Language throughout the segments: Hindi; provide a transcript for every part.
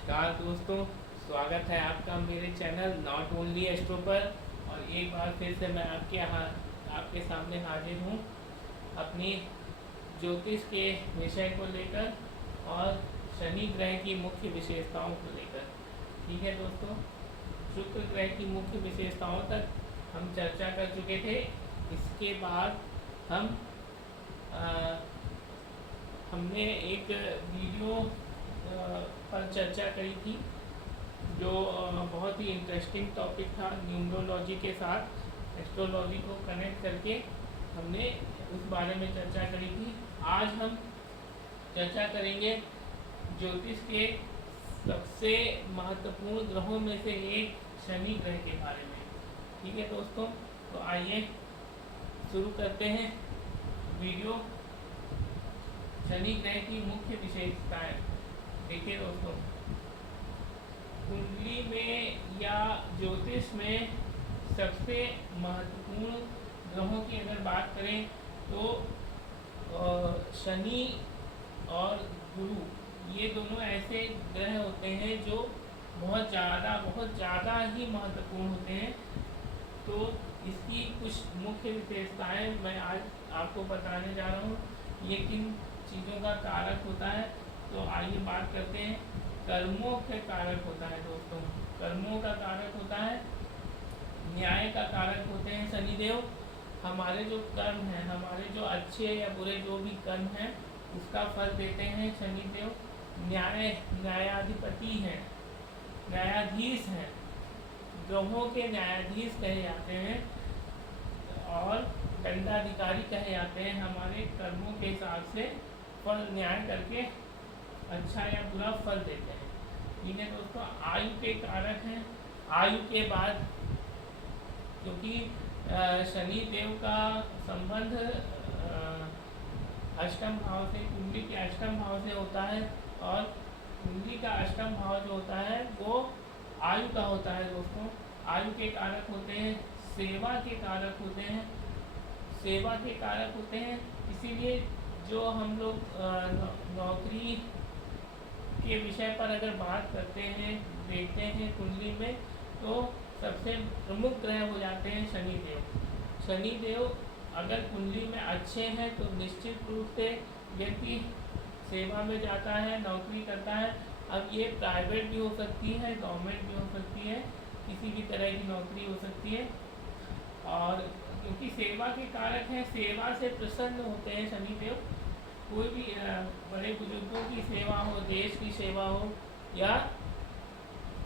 नमस्कार दोस्तों, स्वागत है आपका मेरे चैनल नॉट ओनली एस्ट्रो पर। और एक बार फिर से मैं आपके सामने हाजिर हूँ अपनी ज्योतिष के विषय को लेकर और शनि ग्रह की मुख्य विशेषताओं को लेकर। ठीक है दोस्तों, शुक्र ग्रह की मुख्य विशेषताओं तक हम चर्चा कर चुके थे। इसके बाद हमने एक वीडियो पर चर्चा करी थी जो बहुत ही इंटरेस्टिंग टॉपिक था। न्यूमरोलॉजी के साथ एस्ट्रोलॉजी को कनेक्ट करके हमने उस बारे में चर्चा करी थी। आज हम चर्चा करेंगे ज्योतिष के सबसे महत्वपूर्ण ग्रहों में से एक शनि ग्रह के बारे में। ठीक है दोस्तों, तो आइए शुरू करते हैं वीडियो। शनि ग्रह की मुख्य विशेषताएं देखिए दोस्तों, कुंडली में या ज्योतिष में सबसे महत्वपूर्ण ग्रहों की अगर बात करें तो शनि और गुरु ये दोनों ऐसे ग्रह होते हैं जो बहुत ज़्यादा ही महत्वपूर्ण होते हैं। तो इसकी कुछ मुख्य विशेषताएं मैं आज आपको बताने जा रहा हूँ। ये किन चीज़ों का कारक होता है, तो आइए बात करते हैं। कर्मों के कारक होता है दोस्तों, कर्मों का कारक होता है, न्याय का कारक होते हैं शनिदेव। हमारे जो कर्म हैं, हमारे जो अच्छे या बुरे जो भी कर्म हैं उसका फल देते हैं शनिदेव। न्यायाधिपति हैं, न्यायाधीश हैं, ग्रहों के न्यायाधीश कहे जाते हैं और दंडाधिकारी कहे जाते हैं। हमारे कर्मों के हिसाब से फल न्याय करके अच्छा या बुरा फल देते हैं। ठीक है दोस्तों, आयु के कारक हैं। आयु के बाद क्योंकि शनि देव का संबंध अष्टम भाव से, कुंडली के अष्टम भाव से होता है और कुंडली का अष्टम भाव जो होता है वो आयु का होता है दोस्तों। आयु के कारक होते हैं, सेवा के कारक होते हैं, सेवा के कारक होते हैं। इसीलिए जो हम लोग नौकरी के विषय पर अगर बात करते हैं, देखते हैं कुंडली में, तो सबसे प्रमुख ग्रह हो जाते हैं शनिदेव। शनिदेव अगर कुंडली में अच्छे हैं तो निश्चित रूप से व्यक्ति सेवा में जाता है, नौकरी करता है। अब ये प्राइवेट भी हो सकती है, गवर्नमेंट भी हो सकती है, किसी भी तरह की नौकरी हो सकती है। और क्योंकि सेवा के कारक हैं, सेवा से प्रसन्न होते हैं शनिदेव। कोई भी बड़े बुजुर्गों की सेवा हो, देश की सेवा हो या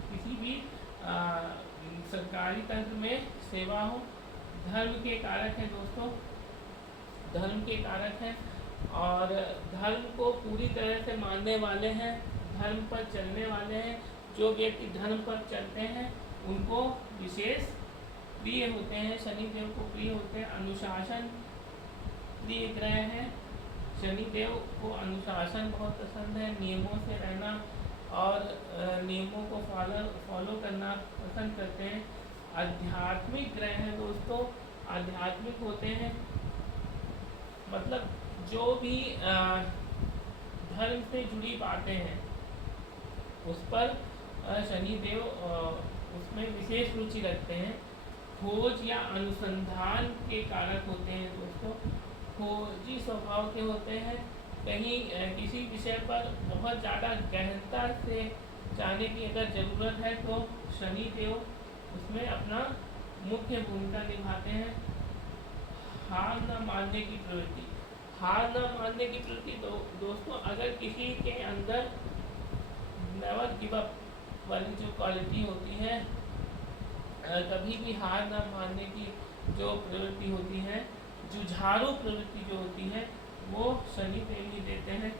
किसी भी सरकारी तंत्र में सेवा हो। धर्म के कारक हैं दोस्तों, धर्म के कारक हैं और धर्म को पूरी तरह से मानने वाले हैं, धर्म पर चलने वाले हैं। जो व्यक्ति धर्म पर चलते हैं उनको विशेष प्रिय होते हैं, शनिदेव को प्रिय होते हैं। अनुशासन प्रिय ग्रह हैं, शनिदेव को अनुशासन बहुत पसंद है, नियमों से रहना और नियमों को फॉलो करना पसंद करते हैं। आध्यात्मिक ग्रह हैं दोस्तों, आध्यात्मिक होते हैं, मतलब जो भी धर्म से जुड़ी बातें हैं उस पर शनिदेव उसमें विशेष रुचि रखते हैं। खोज या अनुसंधान के कारक होते हैं दोस्तों, खोजी स्वभाव के होते हैं। कहीं किसी विषय पर बहुत ज़्यादा गहनता से जाने की अगर ज़रूरत है तो शनिदेव उसमें अपना मुख्य भूमिका निभाते हैं। हार न मानने की प्रवृत्ति, हार न मानने की प्रवृत्ति दोस्तों, अगर किसी के अंदर नेवर गिव अप वाली जो क्वालिटी होती है, कभी भी हार न मानने की जो प्रवृत्ति होती है, जुझारू प्रवृत्ति जो होती है, वो शनिदेव ही देते हैं।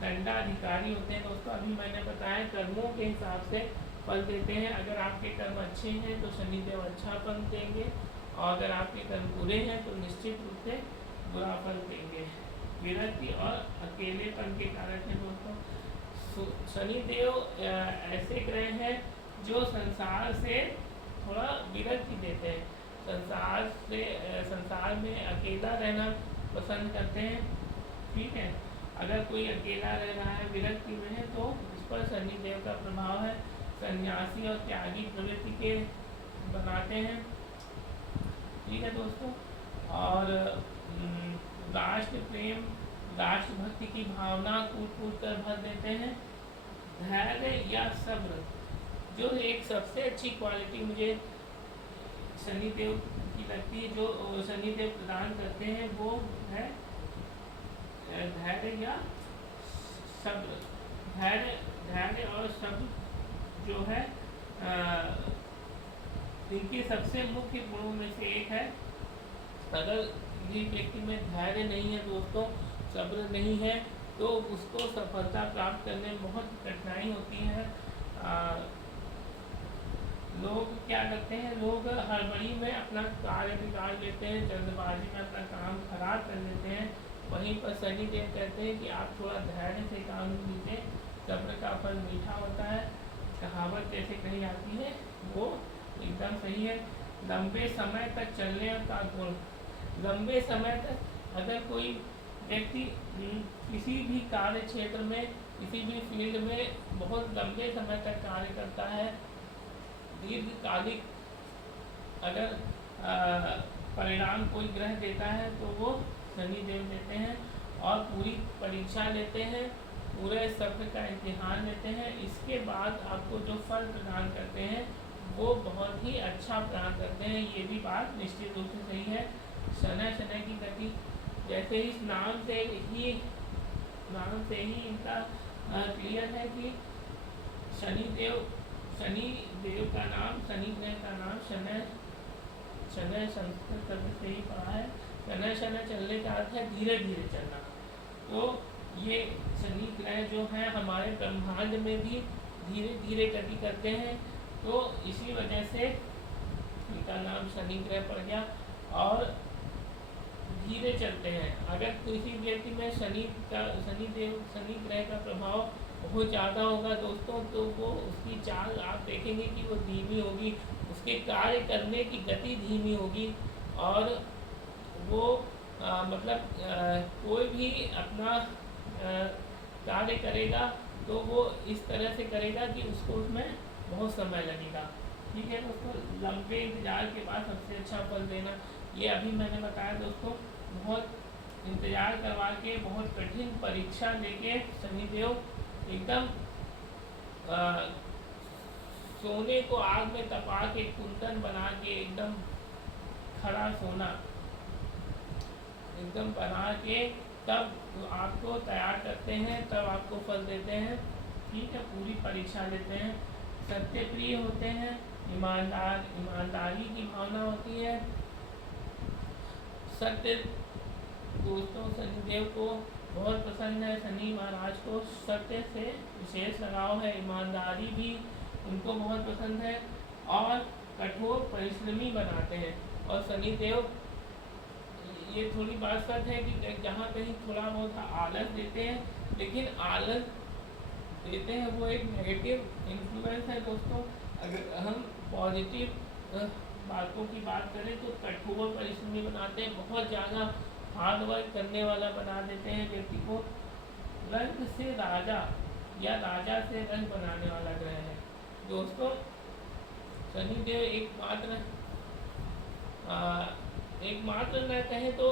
दंडाधिकारी होते हैं दोस्तों, अभी मैंने बताया कर्मों के हिसाब से फल देते हैं। अगर आपके कर्म अच्छे हैं तो शनिदेव अच्छा फल देंगे और अगर आपके कर्म बुरे हैं तो निश्चित रूप से बुरा फल देंगे। विरक्ति और अकेलेपन के कारक हैं दोस्तों। शनिदेव ऐसे ग्रह हैं जो संसार से थोड़ा विरक्ति देते हैं, संसार में अकेला रहना पसंद करते हैं। ठीक है, अगर कोई अकेला रह रहा है, विरक्ति में है, तो उस पर शनि देव का प्रभाव है। सन्यासी और त्यागी प्रवृत्ति के बनाते हैं। ठीक है दोस्तों। और राष्ट्र प्रेम, राष्ट्रभक्ति की भावना कूट कूट कर भर देते हैं। धैर्य या सब्र, जो एक सबसे अच्छी क्वालिटी मुझे शनिदेव की लगती है, जो शनिदेव प्रदान करते हैं, वो है धैर्य या सब्र। धैर्य और सब्र जो है इनके सबसे मुख्य गुणों में से एक है। अगर किसी व्यक्ति में धैर्य नहीं है दोस्तों, सब्र नहीं है, तो उसको सफलता प्राप्त करने में बहुत कठिनाई होती है। लोग क्या करते हैं, लोग हड़बड़ी में अपना कार्य बिगाड़ लेते हैं, जल्दबाजी में अपना काम खराब कर लेते हैं। वहीं पर शनिदेव कहते हैं कि आप थोड़ा धैर्य से काम लीजिए, सब्र का फल मीठा होता है। कहावत जैसे कही आती है वो एकदम सही है। लंबे समय तक चलने का गुण, लंबे समय तक अगर कोई व्यक्ति किसी भी कार्य क्षेत्र में, किसी भी फील्ड में बहुत लंबे समय तक कार्य करता है, दीर्घकालिक अगर परिणाम कोई ग्रह देता है तो वो शनिदेव देते हैं। और पूरी परीक्षा लेते हैं, पूरे सब्र का इम्तिहान लेते हैं, इसके बाद आपको जो फल प्रदान करते हैं वो बहुत ही अच्छा प्रदान करते हैं। ये भी बात निश्चित रूप से सही है। शनय की गति, जैसे इस नाम से ही इनका क्लियर है कि शनि देव का नाम, शनि ग्रह का नाम शनय संस्कृत शब्द से ही पढ़ा है। शनय चलने का अर्थ है धीरे धीरे चलना। तो ये शनि ग्रह जो है हमारे ब्रह्मांड में भी धीरे धीरे गति करते हैं, तो इसी वजह से इनका नाम शनि ग्रह पड़ गया। और धीरे चलते हैं। अगर किसी व्यक्ति में शनि ग्रह का प्रभाव बहुत ज़्यादा होगा दोस्तों, तो वो उसकी चाल आप देखेंगे कि वो धीमी होगी, उसके कार्य करने की गति धीमी होगी। और वो कोई भी अपना कार्य करेगा तो वो इस तरह से करेगा कि उसको उसमें बहुत समय लगेगा। ठीक है दोस्तों, लंबे इंतजार के बाद सबसे अच्छा फल देना, ये अभी मैंने बताया दोस्तों। बहुत इंतजार करवा के, बहुत कठिन परीक्षा लेके शनिदेव एकदम सोने को आग में तपा के, कुंदन बना के, एकदम खरा सोना एकदम बना के तब आपको तैयार करते हैं, तब आपको फल देते हैं। ठीक है, पूरी परीक्षा लेते हैं। सत्य प्रिय होते हैं, ईमानदारी की भावना होती है। सत्य दोस्तों शनिदेव को बहुत पसंद है। शनि महाराज को सत्य से विशेष लगाव है, ईमानदारी भी उनको बहुत पसंद है। और कठोर परिश्रमी बनाते हैं। और शनिदेव, ये थोड़ी बात सच है कि जहाँ कहीं थोड़ा बहुत आलस देते हैं, लेकिन आलस देते हैं वो एक नेगेटिव इन्फ्लुएंस है दोस्तों। अगर हम पॉजिटिव बातों की बात करें तो कठोर परिश्रमी बनाते हैं, बहुत ज़्यादा हार्ड वर्क करने वाला बना देते हैं व्यक्ति को। रंग से राजा या राजा से रंग बनाने वाला ग्रह है दोस्तों। शनिदेव एकमात्र न कहें तो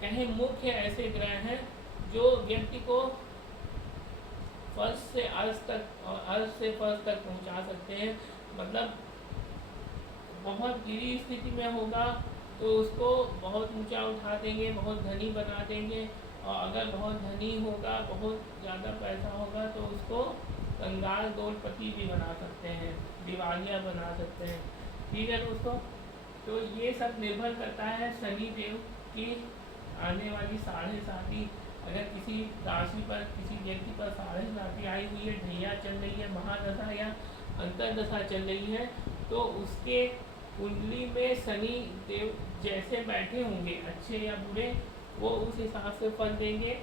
कहें मुख्य ऐसे ग्रह हैं जो व्यक्ति को फर्स्ट से अर्श तक और अर्श से फर्स्ट तक पहुंचा सकते हैं। मतलब बहुत गिरी स्थिति में होगा तो उसको बहुत ऊंचा उठा देंगे, बहुत धनी बना देंगे। और अगर बहुत धनी होगा, बहुत ज़्यादा पैसा होगा, तो उसको कंगाल करोड़पति भी बना सकते हैं, दिवालिया बना सकते हैं। ठीक है दोस्तों, तो ये सब निर्भर करता है शनि देव की आने वाली साढ़े साथी। अगर किसी राशि पर, किसी व्यक्ति पर साढ़े साथी आई हुई है, ढैया चल रही है, महादशा या अंतरदशा चल रही है, तो उसके कुंडली में शनि देव जैसे बैठे होंगे, अच्छे या बुरे, वो उस हिसाब से फल देंगे।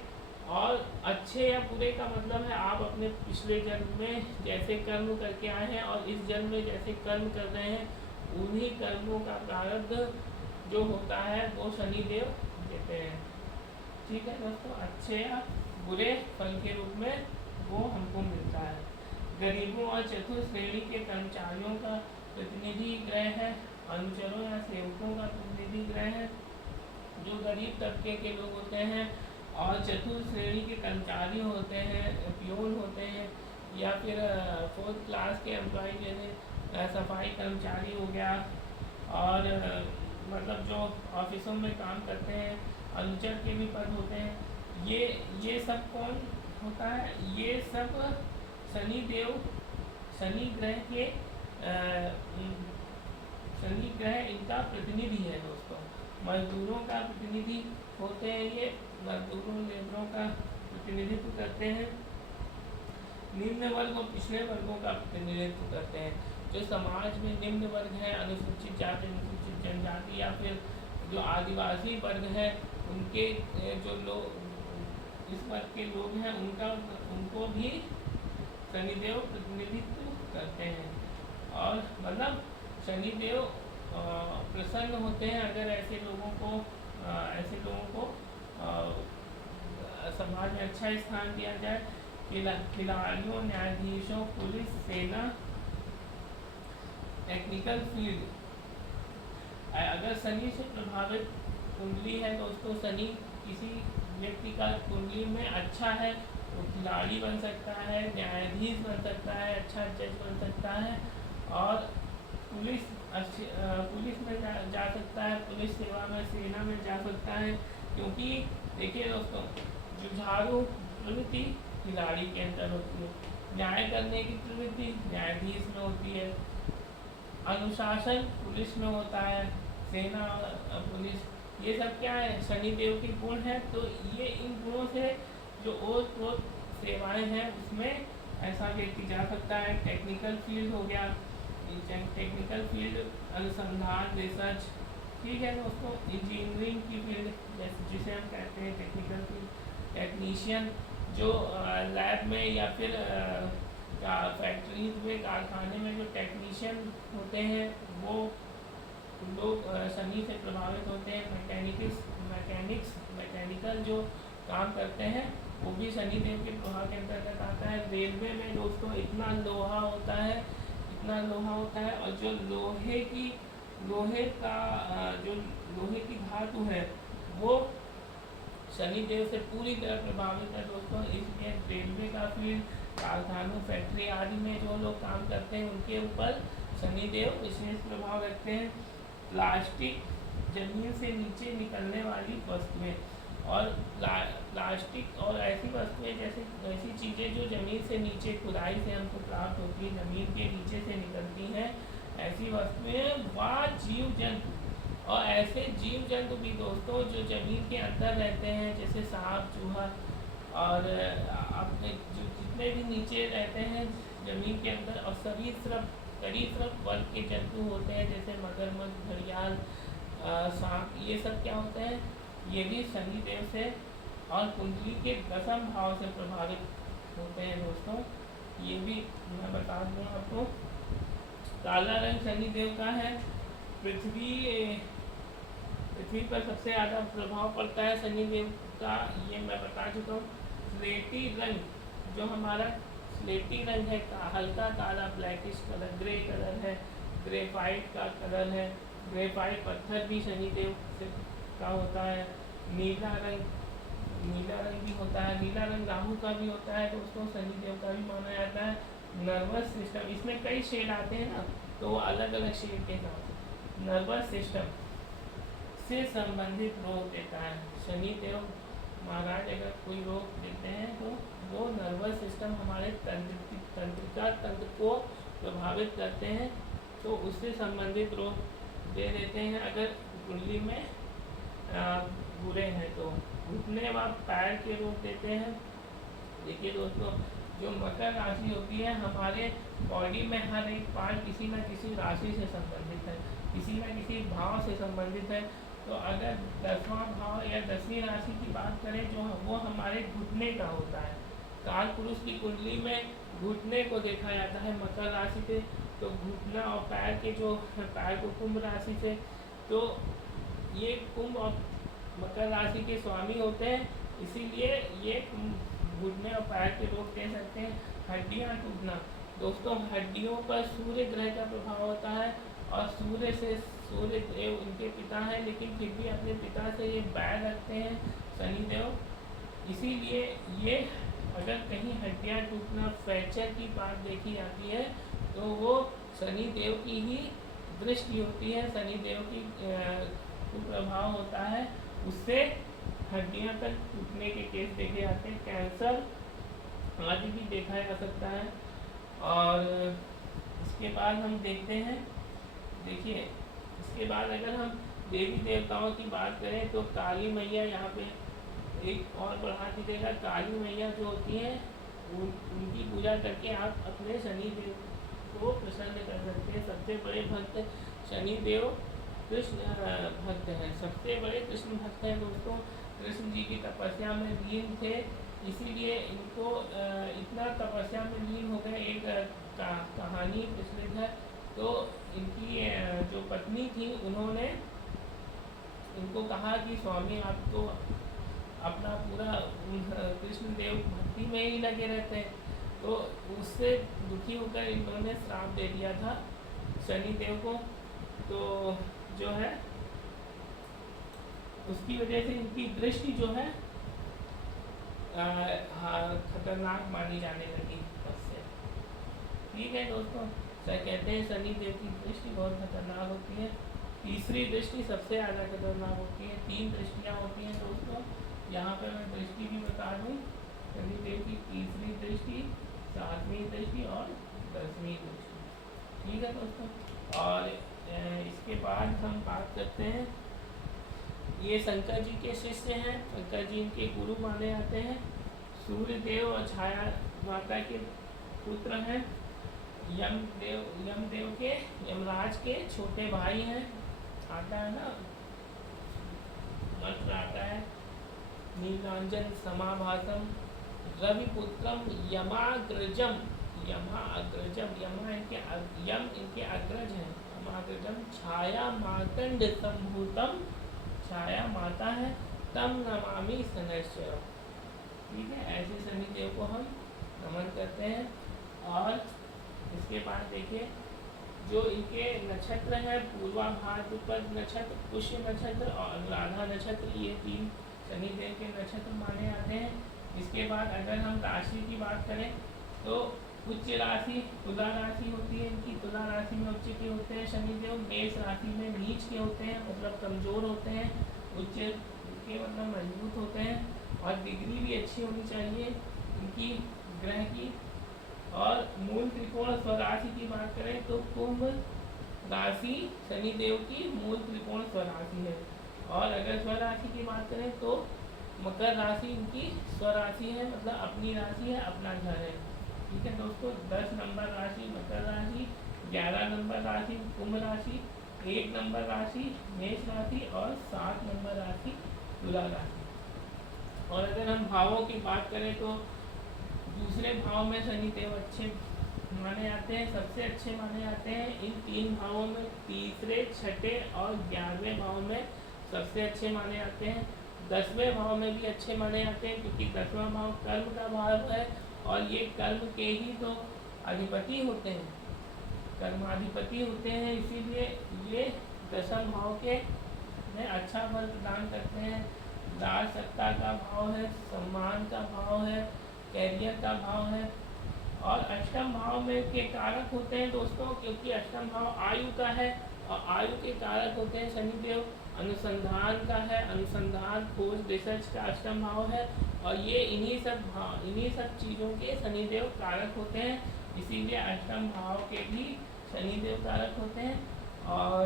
और अच्छे या बुरे का मतलब है आप अपने पिछले जन्म में जैसे कर्म करके आए हैं और इस जन्म में जैसे कर्म कर रहे हैं, उन्हीं कर्मों का प्रारब्ध जो होता है वो शनिदेव देते हैं। ठीक है दोस्तों, अच्छे या बुरे फल के रूप में वो हमको मिलता है। गरीबों और चतुर्थ श्रेणी के कर्मचारियों का प्रतिनिधि ग्रह है, अनुचरों या सेवकों का प्रतिनिधि ग्रह है। जो गरीब तबके के लोग होते हैं और चतुर्थ श्रेणी के कर्मचारी होते हैं, प्यून होते हैं, या फिर फोर्थ क्लास के एम्प्लॉय जैसे सफाई कर्मचारी हो गया, और मतलब जो ऑफिसों में काम करते हैं, अनुचर के भी पद होते हैं। ये सब कौन होता है? ये सब शनि देव, शनि ग्रह के शनि ग्रह इनका प्रतिनिधि है दोस्तों। मजदूरों का प्रतिनिधि होते हैं ये, मजदूरों लेबरों का प्रतिनिधित्व करते हैं। निम्न वर्ग और पिछड़े वर्गों का प्रतिनिधित्व करते हैं। जो समाज में निम्न वर्ग है, अनुसूचित जाति, अनुसूचित जनजाति, या फिर जो आदिवासी वर्ग है, उनके जो लोग इस वर्ग के लोग हैं, उनको भी शनिदेव प्रतिनिधित्व करते हैं। और मतलब शनिदेव प्रसन्न होते हैं अगर ऐसे लोगों को समाज में अच्छा स्थान दिया जाए। खिलाड़ियों, न्यायाधीशों, पुलिस, सेना, टेक्निकल फील्ड, अगर शनि से प्रभावित कुंडली है दोस्तों, शनि किसी व्यक्ति का कुंडली में अच्छा है तो खिलाड़ी बन सकता है, न्यायाधीश बन सकता है, अच्छा जज बन सकता है, और पुलिस में जा सकता है, पुलिस सेवा में, सेना में जा सकता है। क्योंकि देखिए दोस्तों, जुझारू प्रवृत्ति खिलाड़ी के अंदर होती है, न्याय करने की प्रवृत्ति न्यायाधीश में होती है, अनुशासन पुलिस में होता है, सेना, पुलिस, ये सब क्या है? शनिदेव के गुण है। तो ये इन गुणों से जो और सेवाएं हैं उसमें ऐसा व्यक्ति जा सकता है। टेक्निकल फील्ड हो गया, टेक्निकल फील्ड अनुसंधान, रिसर्च, ठीक है दोस्तों। इंजीनियरिंग की फील्ड जिसे हम कहते हैं टेक्निकल फील्ड। टेक्नीशियन जो लैब में या फिर फैक्ट्रीज में, कारखाने में जो टेक्नीशियन होते हैं वो लोग शनि से प्रभावित होते हैं। मैकेनिकल जो काम करते हैं वो भी शनि देव के प्रभाव के अंतर्गत आता है। रेलवे में दोस्तों इतना लोहा होता है, और जो लोहे की धातु है वो शनि देव से पूरी तरह प्रभावित है दोस्तों। इसलिए रेलवे का फील्ड, कारखानों, फैक्ट्री आदि में जो लोग काम करते हैं उनके ऊपर शनि देव विशेष प्रभाव रखते हैं। प्लास्टिक, जमीन से नीचे निकलने वाली वस्तुएं, और प्लास्टिक और ऐसी वस्तुएं, जैसे ऐसी चीज़ें जो ज़मीन से नीचे खुदाई से हमको प्राप्त होती है, ज़मीन के नीचे से निकलती हैं, ऐसी वस्तुएं व जीव जंतु, और ऐसे जीव जंतु भी दोस्तों जो ज़मीन के अंदर रहते हैं, जैसे सांप, चूहा, और अपने जो जितने भी नीचे रहते हैं ज़मीन के अंदर, और सरीसृप वर्ग के जंतु होते हैं, जैसे मगरमच्छ, घड़ियाल, सांप, ये सब क्या होते हैं? ये भी शनि देव से और कुंडली के दशम भाव से प्रभावित होते हैं दोस्तों। ये भी मैं बता दूँ आपको। काला रंग शनि देव का है। पृथ्वी पर सबसे ज़्यादा प्रभाव पड़ता है शनि देव का, ये मैं बता चुका हूँ। स्लेटी रंग, जो हमारा स्लेटी रंग है, हल्का काला, ब्लैकिश कलर, ग्रे कलर है, ग्रेफाइट का कलर है। ग्रेफाइट पत्थर भी शनि देव से का होता है। नीला रंग भी होता है। नीला रंग राहु का भी होता है दोस्तों, शनि देव का भी माना जाता है। नर्वस सिस्टम, इसमें कई शेड आते हैं ना, तो वो अलग अलग शेड के साथ नर्वस सिस्टम से संबंधित रोग देता है शनि देव महाराज। अगर कोई रोग देते हैं तो वो नर्वस सिस्टम, हमारे तंत्र को प्रभावित करते हैं, तो उससे संबंधित रोग दे देते हैं अगर कुंडली में बुरे हैं तो। घुटने व पैर के रोग देते हैं। देखिए दोस्तों, जो मकर राशि होती है, हमारे बॉडी में हर एक पार्ट किसी न किसी राशि से संबंधित है, किसी न किसी भाव से संबंधित है। तो अगर 10वां भाव या 10वीं राशि की बात करें, जो वो हमारे घुटने का होता है। काल पुरुष की कुंडली में घुटने को देखा जाता है मकर राशि पे, तो घुटना और पैर को कुंभ राशि से, तो ये कुंभ और मकर राशि के स्वामी होते हैं, इसीलिए ये घुटने और पैर के रोग दे सकते हैं। हड्डियां टूटना, दोस्तों हड्डियों पर सूर्य ग्रह का प्रभाव होता है और सूर्य देव उनके पिता हैं, लेकिन फिर भी अपने पिता से ये बैर रखते हैं शनिदेव। इसीलिए ये अगर कहीं हड्डियां टूटना, फ्रैक्चर की बात देखी जाती है तो वो शनिदेव की ही दृष्टि होती है, शनिदेव की कुप्रभाव होता है, उससे हड्डियां तक टूटने के केस देखे जाते हैं। कैंसर आदि भी देखा जा सकता है। और इसके बाद हम देखते हैं, देखिए इसके बाद अगर हम देवी देवताओं की बात करें तो काली मैया यहाँ पे एक और बढ़ा दीजिएगा। काली मैया जो होती हैं उनकी पूजा करके आप अपने शनि देव को प्रसन्न कर सकते हैं। सबसे बड़े भक्त शनि देव कृष्ण भक्त हैं, सबसे बड़े कृष्ण भक्त हैं दोस्तों। कृष्ण जी की तपस्या में लीन थे, इसीलिए इनको इतना तपस्या में लीन हो गए। एक कहानी प्रचलित है, तो इनकी जो पत्नी थी उन्होंने इनको कहा कि स्वामी आप तो अपना पूरा कृष्ण देव भक्ति में ही लगे रहते हैं, तो उससे दुखी होकर इन्होंने श्राप दे दिया था शनि देव को। तो जो है उसकी वजह से इनकी दृष्टि जो है खतरनाक मानी जाने लगी तब से। ठीक है दोस्तों, सर कहते हैं शनि देव की दृष्टि बहुत खतरनाक होती है। तीसरी दृष्टि सबसे ज़्यादा खतरनाक होती है। 3 दृष्टियाँ होती हैं दोस्तों, यहाँ पर मैं दृष्टि भी बता दूँ। शनि देव की तीसरी दृष्टि, 7वीं दृष्टि और 10वीं दृष्टि। ठीक है दोस्तों, और इसके बाद हम बात करते हैं, ये शंकर जी के शिष्य हैं, शंकर जी इनके गुरु माने जाते हैं। सूर्य देव और छाया माता के पुत्र हैं। यमदेव के, यमराज के छोटे भाई हैं। आता है ना मंत्र आता है, नीलांजन समाभासम रविपुत्रम यमाग्रजम, यम इनके अग्रज हैं, यमाग्रजम छाया मार्तंड संभूतम, छाया माता है, तम नमामि शनैश्चरम। ठीक है, ऐसे शनिदेव को हम नमन करते हैं। और इसके बाद देखिए जो इनके नक्षत्र हैं, पूर्वा भाद्रपद नक्षत्र, पुष्य नक्षत्र और अनुराधा नक्षत्र, ये 3 शनिदेव के नक्षत्र माने जाते हैं। इसके बाद अगर हम राशि की बात करें तो उच्च राशि तुला राशि होती है इनकी। तुला राशि में उच्च के होते हैं शनिदेव। मेष राशि में नीच के होते हैं, मतलब कमज़ोर होते हैं। उच्च के मतलब मजबूत होते हैं, और डिग्री भी अच्छी होनी चाहिए इनकी ग्रह की। और मूल त्रिकोण स्वराशि की बात करें तो कुंभ राशि शनिदेव की मूल त्रिकोण स्वराशि है। और अगर स्वराशि की बात करें तो मकर राशि इनकी स्वराशि है, मतलब अपनी राशि है, अपना घर है। ठीक है दोस्तों, 10 नंबर राशि मकर राशि, 11 नंबर राशि कुंभ राशि, 1 नंबर राशि मेष राशि और 7 नंबर राशि तुला राशि। और अगर हम भावों की बात करें तो दूसरे भाव में शनिदेव अच्छे माने जाते हैं, सबसे अच्छे माने जाते हैं। इन 3 भावों में तीसरे, छठे और 11वें भाव में सबसे अच्छे माने जाते हैं। 10वें भाव में भी अच्छे माने जाते हैं, क्योंकि 10वां भाव कर्म का भाव है और ये कर्म के ही तो अधिपति होते हैं, कर्माधिपति होते हैं। इसीलिए ये 10वें भाव के में अच्छा फल प्रदान करते हैं। राज सत्ता का भाव है, सम्मान का भाव है, कैरियर का भाव है। और 8म भाव में के कारक होते हैं दोस्तों, क्योंकि 8म भाव आयु का है और आयु के कारक होते हैं शनिदेव। अनुसंधान का है, अनुसंधान खोज रिसर्च का 8म भाव है, और ये इन्हीं सब चीज़ों के शनिदेव कारक होते हैं। इसीलिए 8म भाव के भी शनिदेव कारक होते हैं। और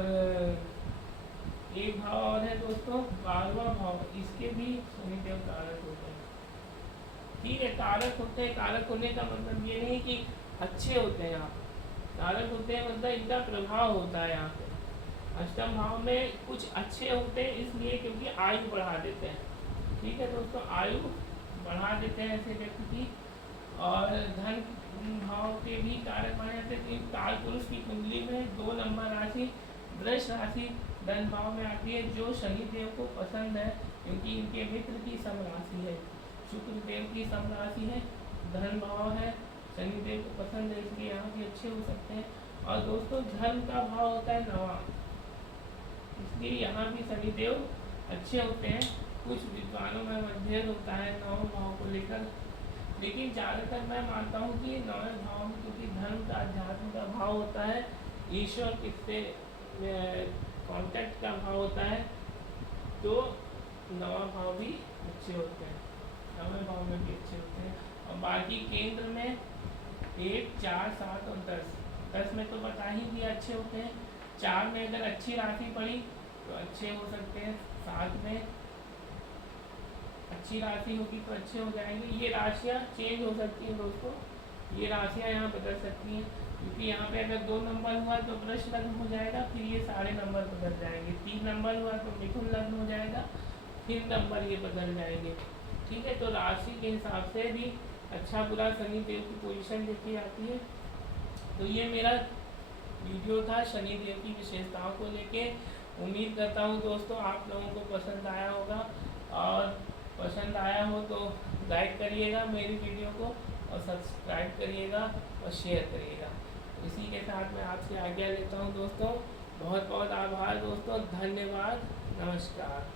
एक भाव और है दोस्तों 12वां भाव, इसके भी शनिदेव कारक होते हैं। ठीक है, कारक होते हैं, कारक होने का मतलब ये नहीं कि अच्छे होते हैं यहाँ, कारक होते हैं मतलब इनका प्रभाव होता है यहाँ पे। 8म भाव में कुछ अच्छे होते हैं इसलिए क्योंकि आयु बढ़ा देते हैं। ठीक है दोस्तों, आयु बढ़ा देते हैं ऐसे व्यक्ति की। और धन भाव के भी कारक माने जाते हैं। काल पुरुष की कुंडली में 2 नंबर राशि वृष राशि धन भाव में आती है, जो शनिदेव को पसंद है क्योंकि इनके मित्र की सम राशि है। शुक्रदेव की सम राशि है, धन भाव है, शनिदेव को पसंद है इसलिए यहाँ भी अच्छे हो सकते हैं। और दोस्तों धन का भाव होता है नवा, इसलिए यहाँ भी शनिदेव अच्छे होते हैं। कुछ विद्वानों में मतभेद होता है नवम भाव को लेकर, लेकिन ज़्यादातर मैं मानता हूँ कि नौवें भाव में, क्योंकि धर्म का अध्यात्म का भाव होता है, ईश्वर किससे कांटेक्ट का भाव होता है, तो नवा भाव भी अच्छे होते हैं, नवे भाव में भी अच्छे होते हैं। और बाकी केंद्र में 1, 4, 7 और 10 में तो बता ही दिया अच्छे होते हैं। 4 में अगर अच्छी राशि पड़ी तो अच्छे हो सकते हैं, 7 में अच्छी राशि होगी तो अच्छे हो जाएंगे। ये राशियाँ चेंज हो सकती हैं दोस्तों, ये राशियाँ यहाँ बदल सकती हैं, क्योंकि यहाँ पे अगर 2 नंबर हुआ तो वृष लग्न हो जाएगा, फिर ये सारे नंबर बदल जाएंगे। 3 नंबर हुआ तो मिथुन लग्न हो जाएगा, फिर नंबर ये बदल जाएंगे। ठीक है, तो राशि के हिसाब से भी अच्छा बुरा शनि देव की पोजीशन देखी जाती है। तो ये मेरा वीडियो था शनि देव की विशेषताओं को लेके। उम्मीद करता हूँ दोस्तों आप लोगों को पसंद आया होगा, और पसंद आया हो तो लाइक करिएगा मेरी वीडियो को, और सब्सक्राइब करिएगा और शेयर करिएगा। इसी के साथ मैं आपसे आज्ञा लेता हूँ दोस्तों। बहुत बहुत आभार दोस्तों, धन्यवाद, नमस्कार।